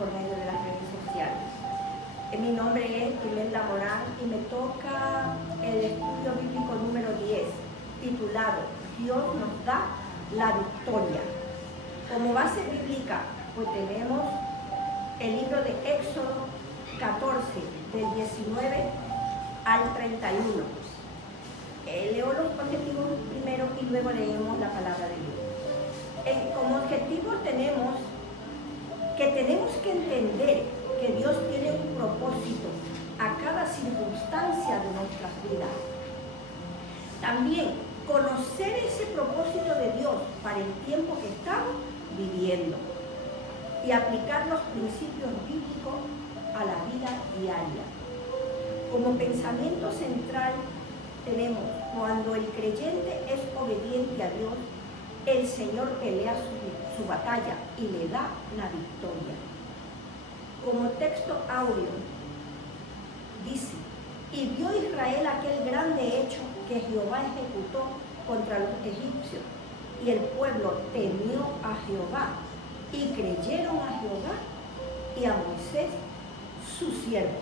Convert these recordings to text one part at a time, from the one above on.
por medio de las redes sociales. Mi nombre es Imelda Morán y me toca el estudio bíblico número 10, titulado Dios nos da la victoria. Como base bíblica, pues tenemos el libro de Éxodo 14, del 19 al 31. Leo los objetivos primero y luego leemos la palabra de Dios. Como objetivo tenemos que entender que Dios tiene un propósito a cada circunstancia de nuestras vidas. También conocer ese propósito de Dios para el tiempo que estamos viviendo y aplicar los principios bíblicos a la vida diaria. Como pensamiento central tenemos: cuando el creyente es obediente a Dios, el Señor pelea su batalla y le da la victoria. Como texto áureo dice: y vio Israel aquel grande hecho que Jehová ejecutó contra los egipcios, y el pueblo temió a Jehová, y creyeron a Jehová y a Moisés su siervo.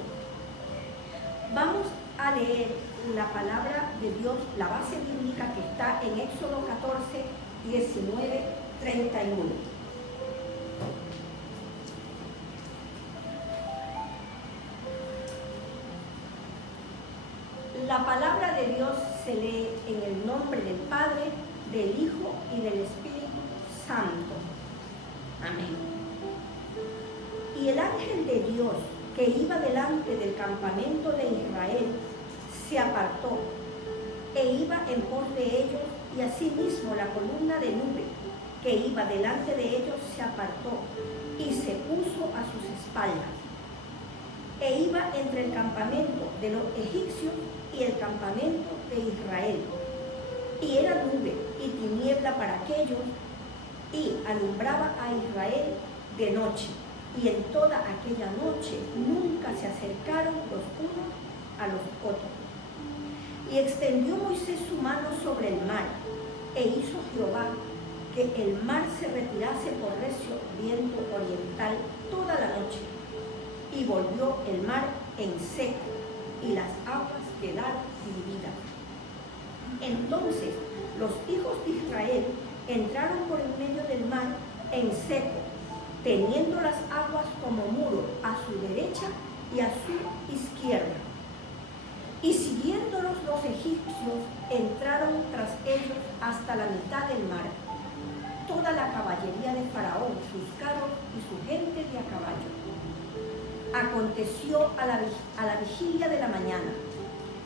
Vamos a leer la palabra de Dios, la base bíblica que está en Éxodo 14, 19, 31. La palabra de Dios se lee en el nombre del Padre, del Hijo y del Espíritu Santo. Amén. Y el ángel de Dios que iba delante del campamento de Israel se apartó e iba en pos de ellos, y asimismo la columna de nube que iba delante de ellos se apartó y se puso a sus espaldas, e iba entre el campamento de los egipcios y el campamento de Israel, y era nube y tiniebla para aquellos, y alumbraba a Israel de noche, y en toda aquella noche nunca se acercaron los unos a los otros. Y extendió Moisés su mano sobre el mar, e hizo Jehová que el mar se retirase por recio viento oriental toda la noche, y volvió el mar en seco, y las aguas quedaron divididas. Entonces los hijos de Israel entraron por el medio del mar en seco, teniendo las aguas como muro a su derecha y a su izquierda. Y siguiéndolos los egipcios, entraron tras ellos hasta la mitad del mar, toda la caballería de Faraón, sus carros y su gente de a caballo. Aconteció a la vigilia de la mañana,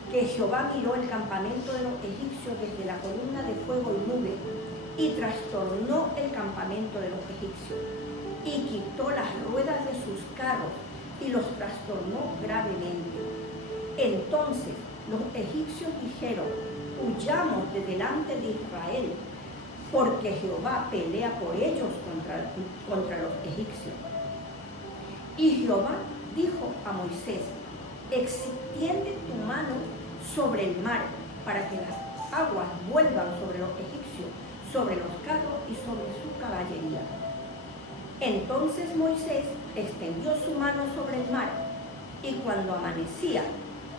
que Jehová miró el campamento de los egipcios desde la columna de fuego y nube, y trastornó el campamento de los egipcios, y quitó las ruedas de sus carros, y los trastornó gravemente. Entonces los egipcios dijeron: huyamos de delante de Israel, porque Jehová pelea por ellos contra los egipcios. Y Jehová dijo a Moisés: extiende tu mano sobre el mar, para que las aguas vuelvan sobre los egipcios, sobre los carros y sobre su caballería. Entonces Moisés extendió su mano sobre el mar, y cuando amanecía,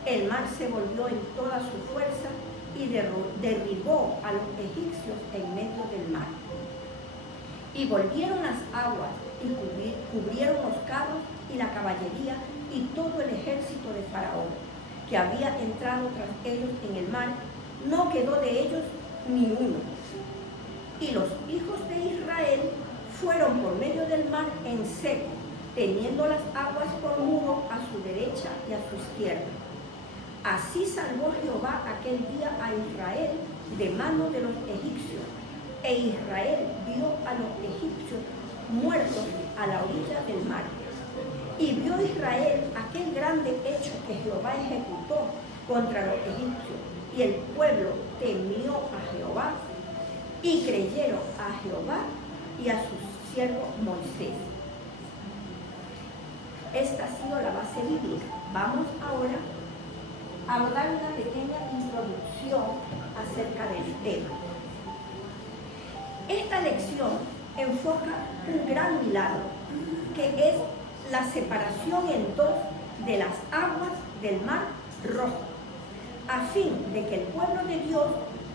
el mar se volvió en toda su fuerza y derribó a los egipcios en medio del mar. Y volvieron las aguas y cubrieron los carros y la caballería y todo el ejército de Faraón, que había entrado tras ellos en el mar. No quedó de ellos ni uno. Y los hijos de Israel fueron por medio del mar en seco, teniendo las aguas por muro a su derecha y a su izquierda. Así salvó Jehová aquel día a Israel de mano de los egipcios, e Israel vio a los egipcios muertos a la orilla del mar. Y vio Israel aquel grande hecho que Jehová ejecutó contra los egipcios, y el pueblo temió a Jehová, y creyeron a Jehová y a su siervo Moisés. Esta ha sido la base bíblica. Vamos ahora a dar una pequeña introducción acerca del tema. Esta lección enfoca un gran milagro, que es la separación en dos de las aguas del Mar Rojo, a fin de que el pueblo de Dios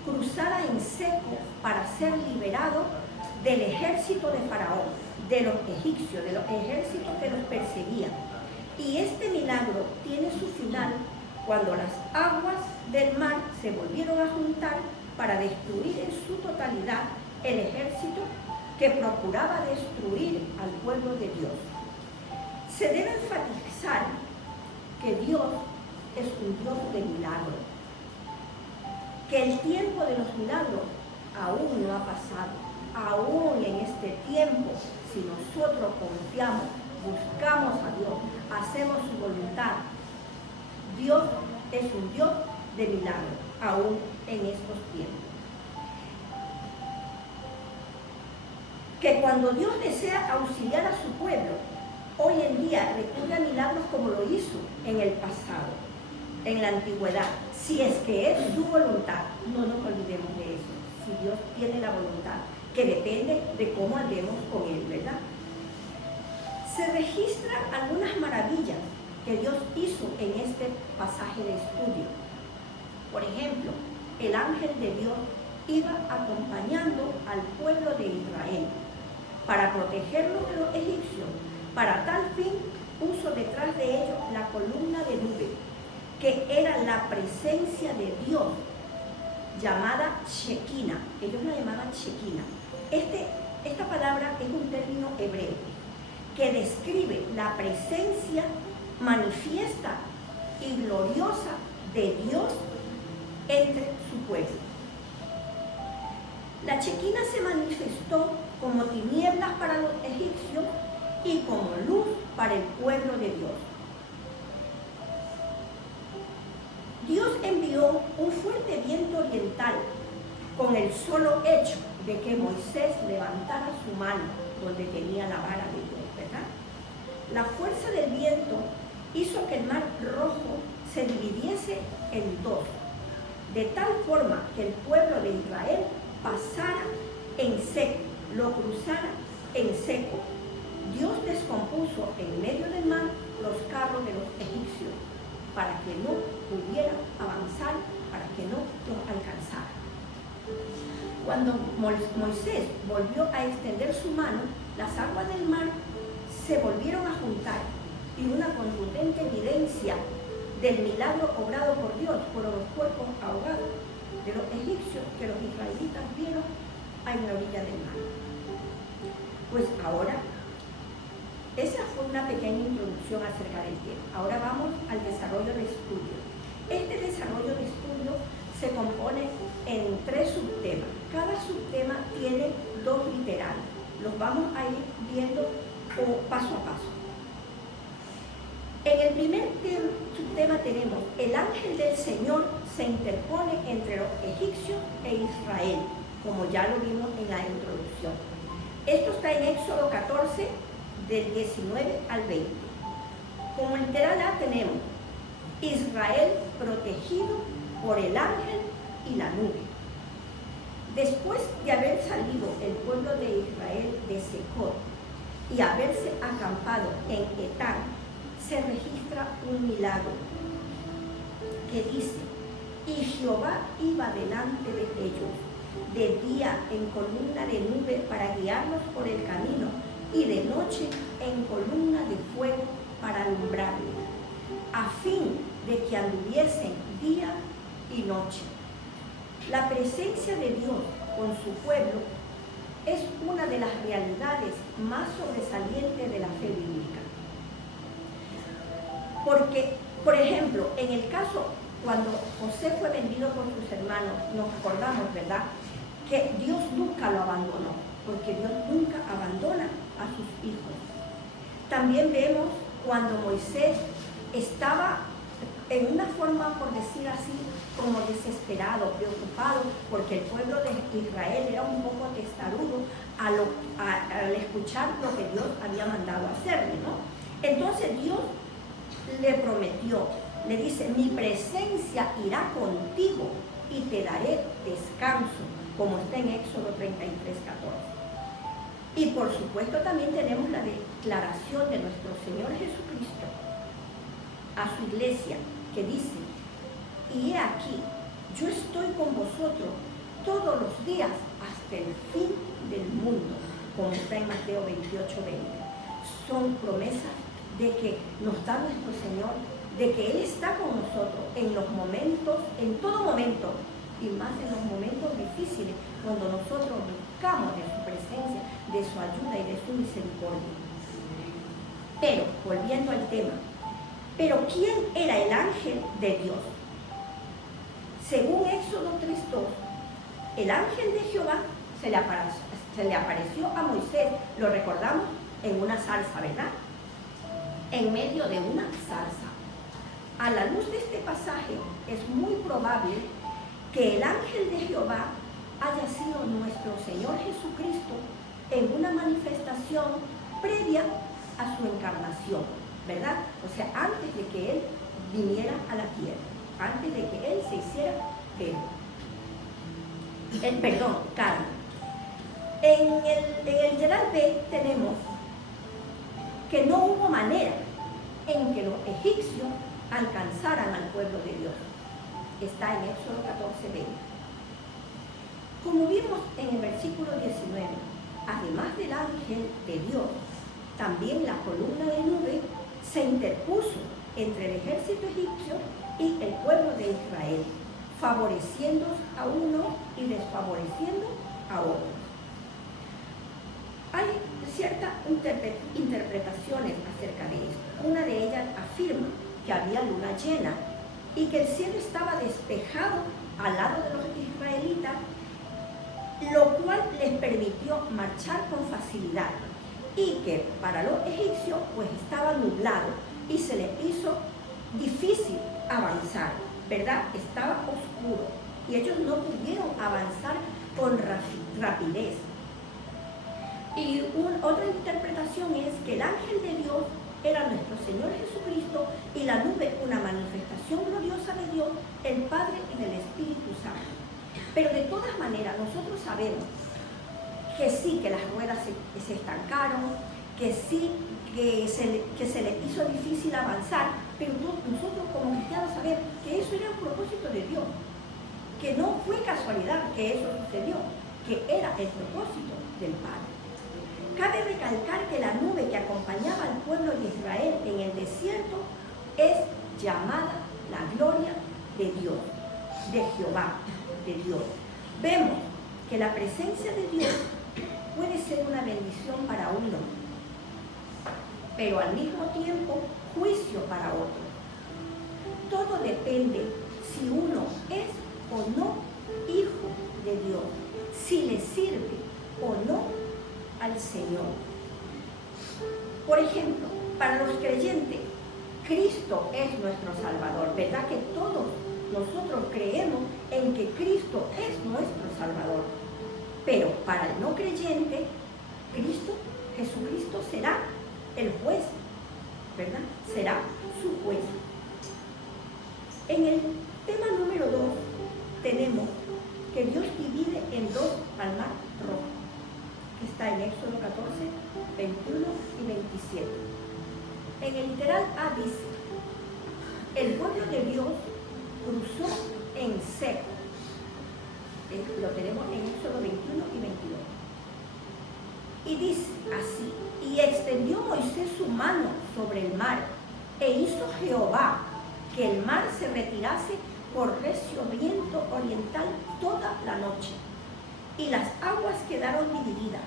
cruzara en seco para ser liberado del ejército de Faraón, de los egipcios, de los ejércitos que los perseguían. Y este milagro tiene su final cuando las aguas del mar se volvieron a juntar para destruir en su totalidad el ejército que procuraba destruir al pueblo de Dios. Se debe enfatizar que Dios es un Dios de milagros, que el tiempo de los milagros aún no ha pasado. Aún en este tiempo, si nosotros confiamos, buscamos a Dios, hacemos su voluntad, Dios es un Dios de milagros, aún en estos tiempos. Que cuando Dios desea auxiliar a su pueblo, hoy en día recurre a milagros como lo hizo en el pasado, en la antigüedad, si es que es su voluntad. No nos olvidemos de eso, si Dios tiene la voluntad, que depende de cómo andemos con Él, ¿verdad? Se registran algunas maravillas que Dios hizo en este pasaje de estudio. Por ejemplo, el ángel de Dios iba acompañando al pueblo de Israel para protegerlos de los egipcios. Para tal fin puso detrás de ellos la columna de nube, que era la presencia de Dios, llamada Shekinah. Ellos la llamaban Shekinah. Esta palabra es un término hebreo que describe la presencia manifiesta y gloriosa de Dios entre su pueblo. La Shekinah se manifestó como tinieblas para los egipcios y como luz para el pueblo de Dios. Dios envió un fuerte viento oriental con el solo hecho de que Moisés levantara su mano donde tenía la vara de Dios, ¿verdad? La fuerza del viento hizo que el Mar Rojo se dividiese en dos, de tal forma que el pueblo de Israel pasara en seco, lo cruzara en seco. Dios descompuso en medio del mar los carros de los egipcios para que no pudieran avanzar, para que no los alcanzaran. Cuando Moisés volvió a extender su mano, las aguas del mar se volvieron a juntar, y una contundente evidencia del milagro obrado por Dios por los cuerpos ahogados de los egipcios que los israelitas vieron en la orilla del mar. Pues ahora, esa fue una pequeña introducción acerca del tema. Ahora vamos al desarrollo de estudio. Este desarrollo de estudio se compone en 3 subtemas. Cada subtema tiene 2 literales. Los vamos a ir viendo paso a paso. En el primer subtema tenemos: el ángel del Señor se interpone entre los egipcios e Israel, como ya lo vimos en la introducción. Esto está en Éxodo 14, del 19 al 20. Como literal A tenemos: Israel protegido por el ángel y la nube. Después de haber salido el pueblo de Israel de Secot y haberse acampado en Etán, se registra un milagro que dice: y Jehová iba delante de ellos de día en columna de nube para guiarlos por el camino, y de noche en columna de fuego para alumbrarles, a fin de que anduviesen día y noche. La presencia de Dios con su pueblo es una de las realidades más sobresalientes de la fe bíblica. Porque, por ejemplo, en el caso cuando José fue vendido por sus hermanos, nos acordamos, ¿verdad?, que Dios nunca lo abandonó, porque Dios nunca abandona a sus hijos. También vemos cuando Moisés estaba en una forma, por decir así, como desesperado, preocupado, porque el pueblo de Israel era un poco testarudo al escuchar lo que Dios había mandado hacerle, ¿no? Entonces Dios le prometió, le dice: mi presencia irá contigo y te daré descanso, como está en Éxodo 33:14. Y por supuesto también tenemos la declaración de nuestro Señor Jesucristo a su iglesia, que dice: y he aquí, yo estoy con vosotros todos los días hasta el fin del mundo, como está en Mateo 28:20. Son promesas de que nos da nuestro Señor, de que Él está con nosotros en los momentos, en todo momento, y más en los momentos difíciles, cuando nosotros buscamos de su presencia, de su ayuda y de su misericordia. Pero, volviendo al tema, ¿pero quién era el ángel de Dios? Según Éxodo 3:2, el ángel de Jehová se le apareció a Moisés, lo recordamos, en una zarza, ¿verdad? En medio de una zarza. A la luz de este pasaje, es muy probable que el ángel de Jehová haya sido nuestro Señor Jesucristo en una manifestación previa a su encarnación, ¿verdad? O sea, antes de que Él viniera a la tierra, antes de que Él se hiciera carne. En el Gerald B tenemos que no hubo manera en que los egipcios alcanzaran al pueblo de Dios. Está en Éxodo 14:20. Como vimos en el versículo 19, además del ángel de Dios, también la columna de nube se interpuso entre el ejército egipcio y el pueblo de Israel, favoreciendo a uno y desfavoreciendo a otro. Hay ciertas interpretaciones acerca de esto. Una de ellas afirma que había luna llena y que el cielo estaba despejado al lado de los israelitas, lo cual les permitió marchar con facilidad, y que para los egipcios pues estaba nublado y se les hizo difícil avanzar, ¿verdad? Estaba oscuro y ellos no pudieron avanzar con rapidez. Y otra interpretación es que el ángel de Dios era nuestro Señor Jesucristo y la nube una manifestación gloriosa de Dios, el Padre y del Espíritu Santo. Pero de todas maneras nosotros sabemos que sí, que las ruedas se estancaron, que sí, que se le hizo difícil avanzar, pero nosotros como cristianos sabemos que eso era un propósito de Dios, que no fue casualidad que eso sucedió, que era el propósito del Padre. Cabe recalcar que la nube que acompañaba al pueblo de Israel en el desierto es llamada la gloria de Dios, de Jehová, de Dios. Vemos que la presencia de Dios puede ser una bendición para uno, pero al mismo tiempo juicio para otro. Todo depende si uno es o no hijo de Dios, si le sirve o no al Señor. Por ejemplo, para los creyentes, Cristo es nuestro Salvador, ¿verdad? Que todos nosotros creemos en que Cristo es nuestro Salvador. Pero para el no creyente, Jesucristo será el juez, ¿verdad? Será su juez. En el tema número 2 tenemos que Dios divide en dos al mar rojo, que está en Éxodo 14, 21 y 27. En el literal A dice: el pueblo de Dios cruzó en seco. Lo tenemos en Éxodo 21 y 22. Y dice así: y extendió Moisés su mano sobre el mar, e hizo Jehová que el mar se retirase por recio viento oriental toda la noche, y las aguas quedaron divididas.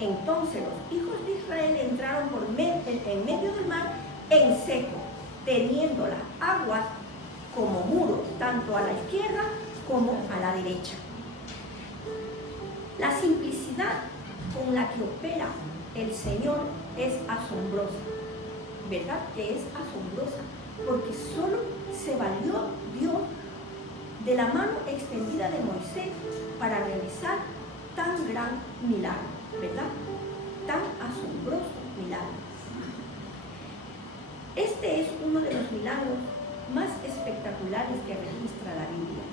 Entonces los hijos de Israel entraron en medio del mar en seco, teniendo las aguas como muros, tanto a la izquierda como a la derecha. La simplicidad con la que opera el Señor es asombrosa, ¿verdad? Que es asombrosa, porque solo se valió Dios de la mano extendida de Moisés para realizar tan gran milagro, ¿verdad? Tan asombroso milagro. Este es uno de los milagros más espectaculares que registra la Biblia: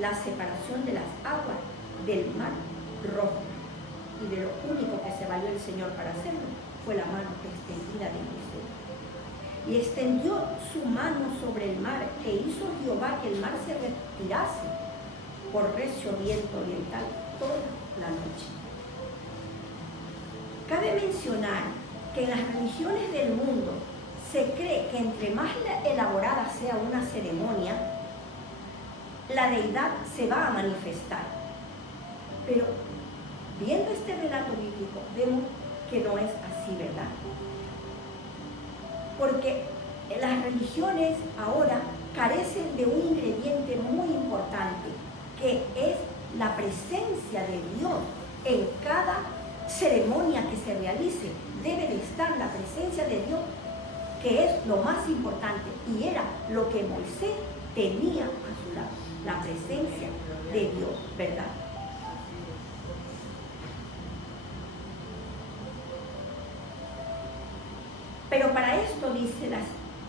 la separación de las aguas del mar rojo. y de lo único que se valió el Señor para hacerlo fue la mano extendida de Moisés. Y extendió su mano sobre el mar e hizo Jehová que el mar se retirase por recio viento oriental toda la noche. Cabe mencionar que en las religiones del mundo se cree que entre más elaborada sea una ceremonia, la deidad se va a manifestar. Pero viendo este relato bíblico, vemos que no es así, ¿verdad? Porque las religiones ahora carecen de un ingrediente muy importante, que es la presencia de Dios en cada ceremonia que se realice. Debe de estar la presencia de Dios, que es lo más importante, y era lo que Moisés tenía a su lado, la presencia de Dios, ¿verdad? Pero para esto, dice la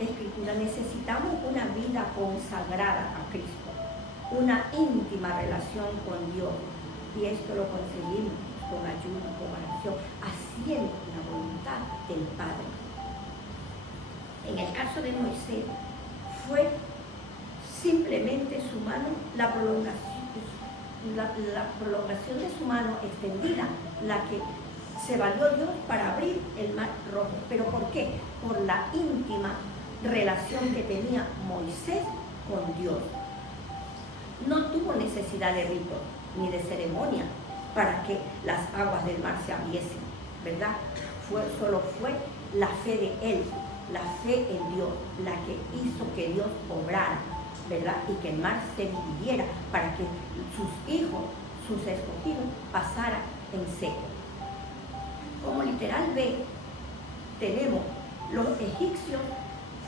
Escritura, necesitamos una vida consagrada a Cristo, una íntima relación con Dios, y esto lo conseguimos con ayuno, con oración, haciendo la voluntad del Padre. En el caso de Moisés, fue simplemente su mano, la prolongación de su mano extendida, la que se valió Dios para abrir el mar rojo. ¿Pero por qué? Por la íntima relación que tenía Moisés con Dios. No tuvo necesidad de rito ni de ceremonia para que las aguas del mar se abriesen, ¿verdad? Solo fue la fe de él, la fe en Dios, la que hizo que Dios obrara, ¿verdad? Y que el mar se dividiera para que sus hijos, sus escogidos, pasaran en seco. Como literal ve, tenemos, los egipcios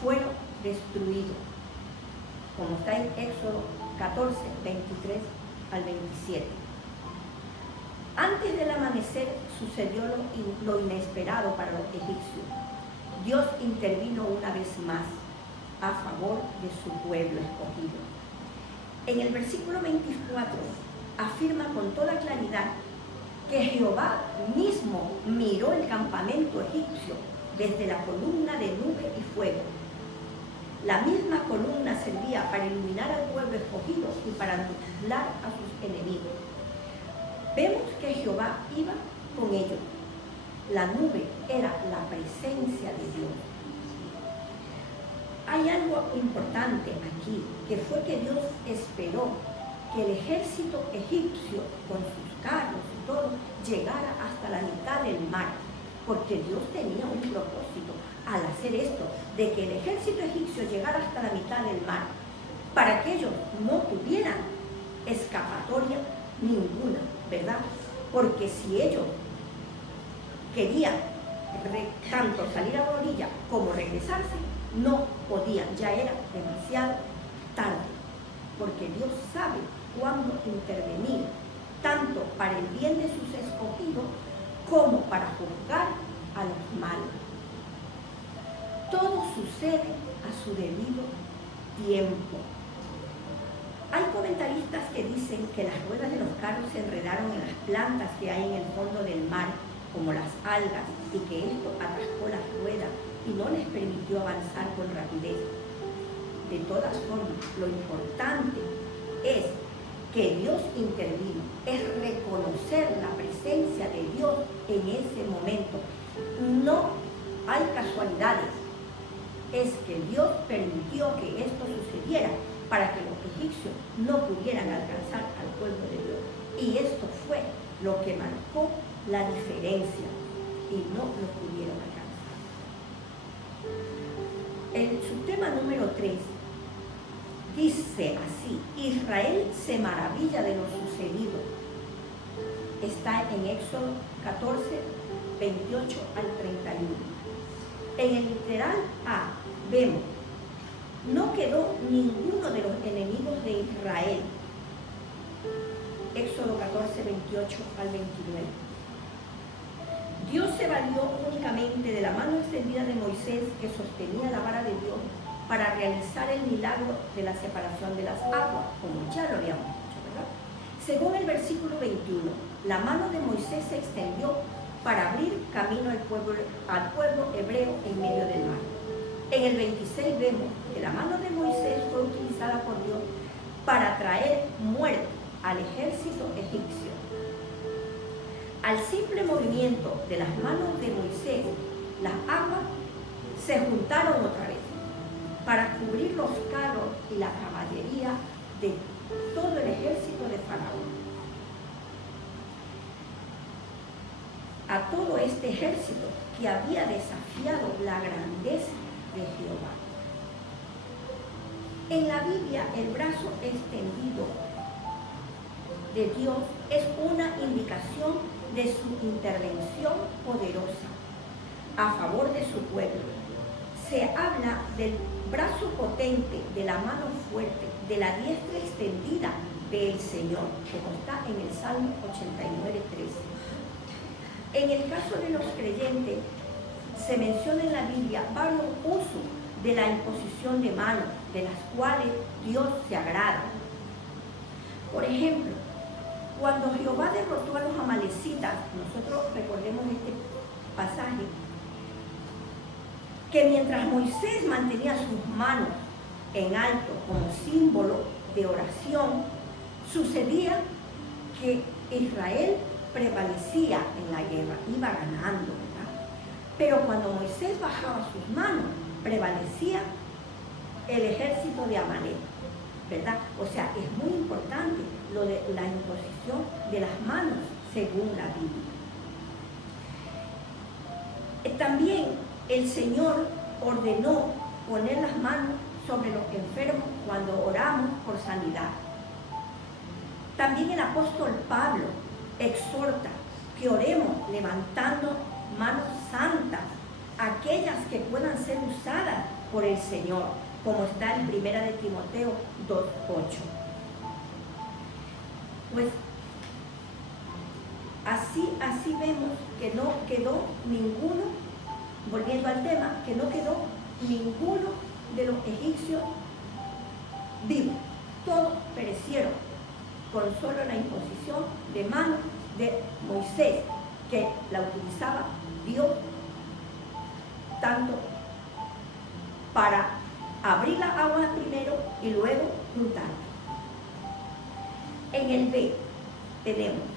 fueron destruidos, como está en Éxodo 14, 23 al 27. Antes del amanecer sucedió lo inesperado para los egipcios. Dios intervino una vez más a favor de su pueblo escogido. En el versículo 24 afirma con toda claridad que Jehová mismo miró el campamento egipcio desde la columna de nube y fuego. La misma columna servía para iluminar al pueblo escogido y para nublar a sus enemigos. Vemos que Jehová iba con ellos. La nube era la presencia de Dios. Hay algo importante aquí, que fue que Dios esperó que el ejército egipcio, con sus carros y todo, llegara hasta la mitad del mar, porque Dios tenía un propósito al hacer esto, de que el ejército egipcio llegara hasta la mitad del mar, para que ellos no tuvieran escapatoria ninguna, ¿verdad? Porque si ellos querían tanto salir a la orilla como regresarse, no podían, ya era demasiado tarde, porque Dios sabe cuándo intervenir, tanto para el bien de sus escogidos como para juzgar a los malos. Todo sucede a su debido tiempo. Hay comentaristas que dicen que las ruedas de los carros se enredaron en las plantas que hay en el fondo del mar, como las algas, y que esto atascó las ruedas y no les permitió avanzar con rapidez. De todas formas, lo importante es que Dios intervino, es reconocer la presencia de Dios en ese momento. No hay casualidades, es que Dios permitió que esto sucediera para que los egipcios no pudieran alcanzar al pueblo de Dios. Y esto fue lo que marcó la diferencia, y no lo pudieron alcanzar. El subtema número 3 dice así: Israel se maravilla de lo sucedido. Está en Éxodo 14, 28 al 31. En el literal A vemos: no quedó ninguno de los enemigos de Israel. Éxodo 14, 28 al 29. Dios se valió únicamente de la mano extendida de Moisés, que sostenía la vara de Dios, para realizar el milagro de la separación de las aguas, como ya lo habíamos dicho, ¿verdad? Según el versículo 21, la mano de Moisés se extendió para abrir camino al pueblo hebreo en medio del mar. En el 26 vemos que la mano de Moisés fue utilizada por Dios para traer muerte al ejército egipcio. Al simple movimiento de las manos de Moisés, las aguas se juntaron otra vez para cubrir los carros y la caballería de todo el ejército de Faraón. A todo este ejército que había desafiado la grandeza de Jehová. En la Biblia, el brazo extendido de Dios es una indicación de su intervención poderosa a favor de su pueblo. Se habla del brazo potente, de la mano fuerte, de la diestra extendida del Señor, como está en el Salmo 89:13. En el caso de los creyentes, se menciona en la Biblia varios usos de la imposición de manos, de las cuales Dios se agrada. Por ejemplo, cuando Jehová derrotó a los amalecitas, nosotros recordemos este pasaje, que mientras Moisés mantenía sus manos en alto como símbolo de oración, sucedía que Israel prevalecía en la guerra, iba ganando, ¿verdad? Pero cuando Moisés bajaba sus manos, prevalecía el ejército de Amalek, ¿verdad? O sea, es muy importante lo de la imposición de las manos según la Biblia. También el Señor ordenó poner las manos sobre los enfermos cuando oramos por sanidad. También el apóstol Pablo exhorta que oremos levantando manos santas, aquellas que puedan ser usadas por el Señor, como está en 1 de Timoteo 2:8. Pues así vemos que no quedó ninguno, volviendo al tema, que no quedó ninguno de los egipcios vivos. Todos perecieron con solo la imposición de manos de Moisés, que la utilizaba Dios tanto para abrir las aguas primero y luego juntarlas. En el B tenemos: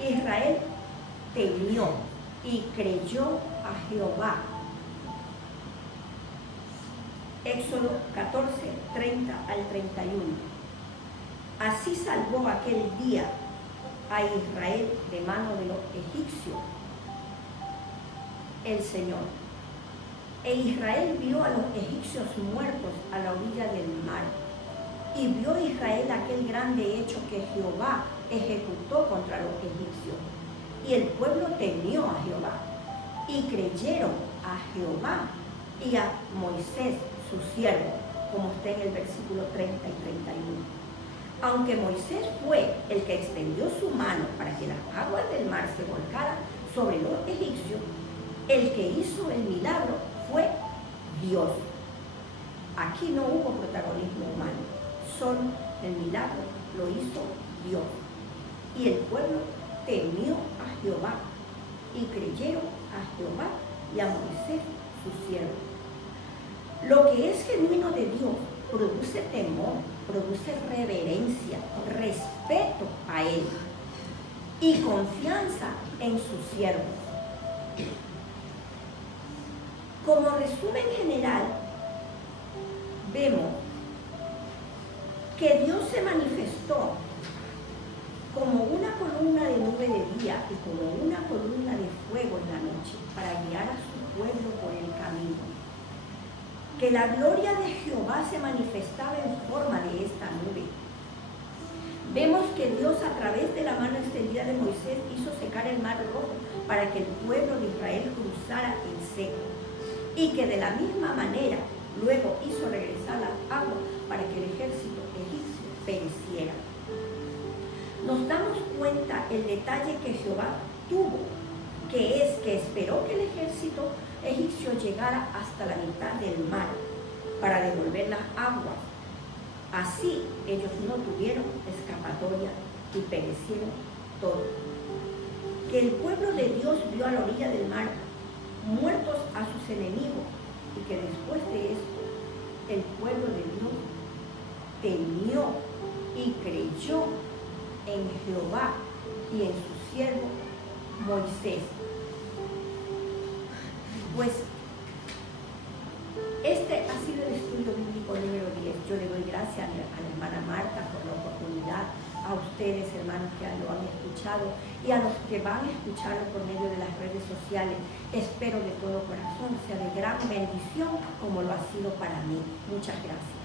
Israel temió y creyó a Jehová. Éxodo 14:30-31. Así salvó aquel día a Israel de mano de los egipcios el Señor. E Israel vio a los egipcios muertos a la orilla del mar. Y vio Israel aquel grande hecho que Jehová ejecutó contra los egipcios. Y el pueblo temió a Jehová. Y creyeron a Jehová y a Moisés, su siervo, como está en el versículo 30 y 31. Aunque Moisés fue el que extendió su mano para que las aguas del mar se volcaran sobre los egipcios, el que hizo el milagro fue Dios. Aquí no hubo protagonismo humano, solo el milagro lo hizo Dios. Y el pueblo temió a Jehová y creyeron a Jehová y a Moisés, su siervo. Lo que es genuino de Dios produce temor, produce reverencia, respeto a Él y confianza en su siervo. Como resumen general, vemos que Dios se manifestó como una columna de nube de día y como una columna de fuego en la noche para guiar a su pueblo por el camino. Que la gloria de Jehová se manifestaba en forma de esta nube. Vemos que Dios a través de la mano extendida de Moisés hizo secar el mar rojo para que el pueblo de Israel cruzara en seco. Y que de la misma manera luego hizo regresar las aguas para que el ejército egipcio pereciera. Nos damos cuenta el detalle que Jehová tuvo, que es que esperó que el ejército egipcio llegara hasta la mitad del mar para devolver las aguas. Así ellos no tuvieron escapatoria y perecieron todos. Que el pueblo de Dios vio a la orilla del mar muertos a sus enemigos y que después de esto el pueblo de Dios temió y creyó en Jehová y en su siervo Moisés. Pues este ha sido el estudio bíblico número 10. Yo le doy gracias a la hermana Marta por la oportunidad, a ustedes hermanos que lo han escuchado y a los que van a escucharlo por medio de las redes sociales. Espero de todo corazón sea de gran bendición como lo ha sido para mí. Muchas gracias.